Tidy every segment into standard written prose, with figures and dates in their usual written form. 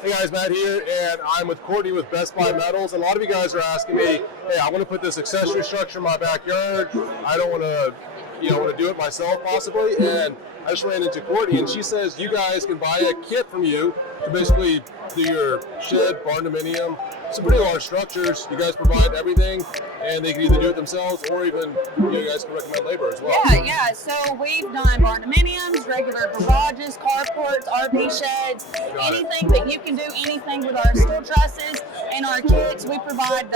Hey guys, Matt here, and I'm with Courtney with Best Buy Metals. And a lot of you guys are asking me, hey, I want to put this accessory structure in my backyard. I don't want to, want to do it myself possibly. And I just ran into Courtney, and she says you guys can buy a kit from you to basically do your shed, barn dominium, some pretty large structures. You guys provide everything, and they can either do it themselves or even you guys can recommend labor as well. Yeah. So we've done barn dominiums, regular garages, carports, RV sheds, anything that you can do, anything with our steel trusses and our kits. We provide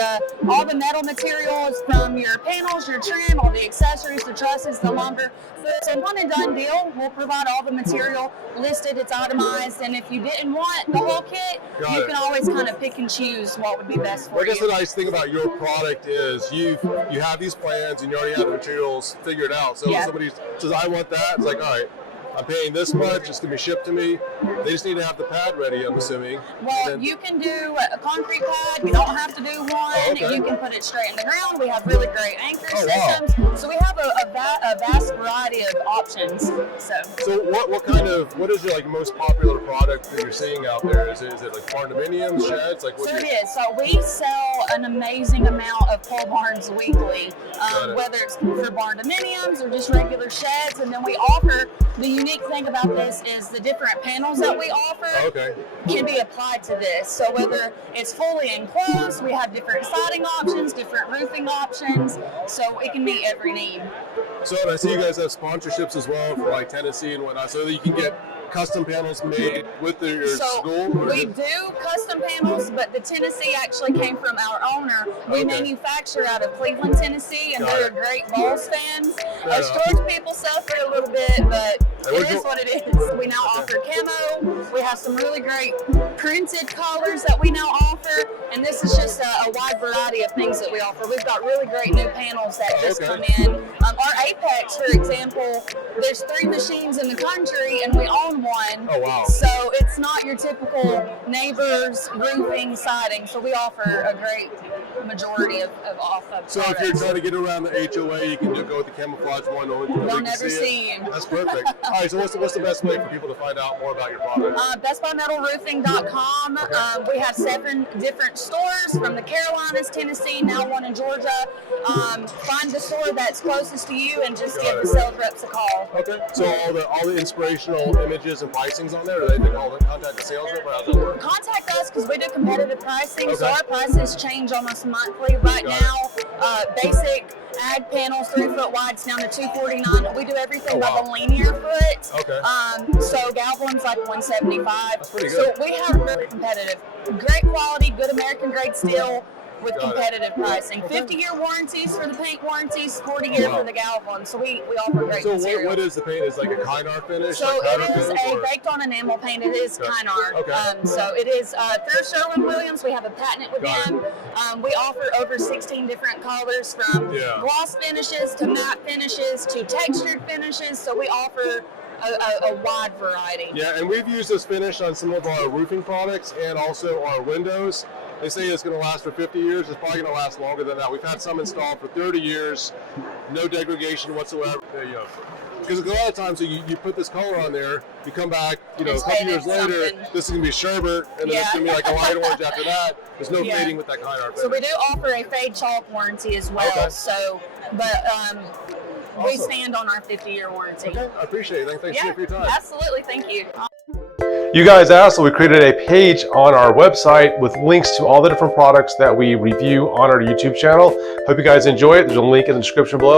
all the metal materials from your panels, your trim, all the accessories, the trusses, the lumber. So it's a one and done deal. We'll provide all the material listed, it's itemized, and if you didn't want the whole kit, you can always kind of pick and choose what would be best for you. I guess the nice thing about your product is you have these plans and you already have the materials figured out. So if somebody says, I want that, it's like, all right, I'm paying this much, it's going to be shipped to me. They just need to have the pad ready, I'm assuming. Well, you can do a concrete pad. You don't have to do one. You can put it straight in the ground. We have really great anchor systems. Wow. So we have a vast variety of options. So what is your most popular product that you're seeing out there? Is it like barn dominiums, sheds? It is. So we sell an amazing amount of Polebarns weekly, whether it's for barn dominiums or just regular sheds. And then we offer, the unique thing about this is the different panels that we offer can be applied to this. So whether it's fully enclosed, we have different siding options, different roofing options, so it can meet every need. So I see you guys have sponsorships as well for Tennessee and whatnot, so that you can get custom panels made with your school? We do custom panels, but the Tennessee actually came from our owner. We manufacture out of Cleveland, Tennessee, and they're a great Vols fan. Us Georgia people suffer a little bit, but it is what it is. We now offer camo. We have some really great printed colors that we now offer, and this is just a wide variety of things that we offer. We've got really great new panels that just come in. Our Apex, for example, there's 3 machines in the country, and we own one. Oh, wow. So it's not your typical neighbor's roofing siding. So we offer a great majority of products. So if you're trying to get around the HOA, you can go with the Camouflage one. They'll never see him. That's perfect. All right, so what's the best way for people to find out more about your product? BestBuyMetalRoofing.com. We have 7 different stores from the Carolinas, Tennessee, now one in Georgia. Find the store that's closest to you and just give the sales reps a call. Okay. So all the inspirational images and pricings on there, or they contact the sales rep, or how does that work? Contact us because we do competitive pricing, so our prices change almost monthly. Right now, basic ag panels 3 foot wides down to $249. We do everything by the linear foot. Okay. So Galvan's like $175. That's pretty good. So we have really competitive, great quality, good American grade steel with competitive pricing. 50-year warranties for the paint warranties, 40-year for the Galvan. So we offer great material. So what is the paint? Is it like a Kynar finish? So it is a baked on enamel paint. It is Kynar. So it is through Sherwin-Williams. We have a patent with them. We offer over 16 different colors, from gloss finishes to matte finishes to textured finishes. So we offer a wide variety. Yeah, and we've used this finish on some of our roofing products and also our windows. They say it's going to last for 50 years. It's probably going to last longer than that. We've had some installed for 30 years, no degradation whatsoever. Because a lot of times you put this color on there, you come back, a couple years later, this is going to be sherbet, and then it's going to be like a light orange after that. There's no fading with that Kynar finish. So we do offer a fade chalk warranty as well. So, but we stand on our 50-year warranty. Okay, I appreciate it. Thanks for your time. Absolutely, thank you. You guys asked, so we created a page on our website with links to all the different products that we review on our YouTube channel. Hope you guys enjoy it. There's a link in the description below.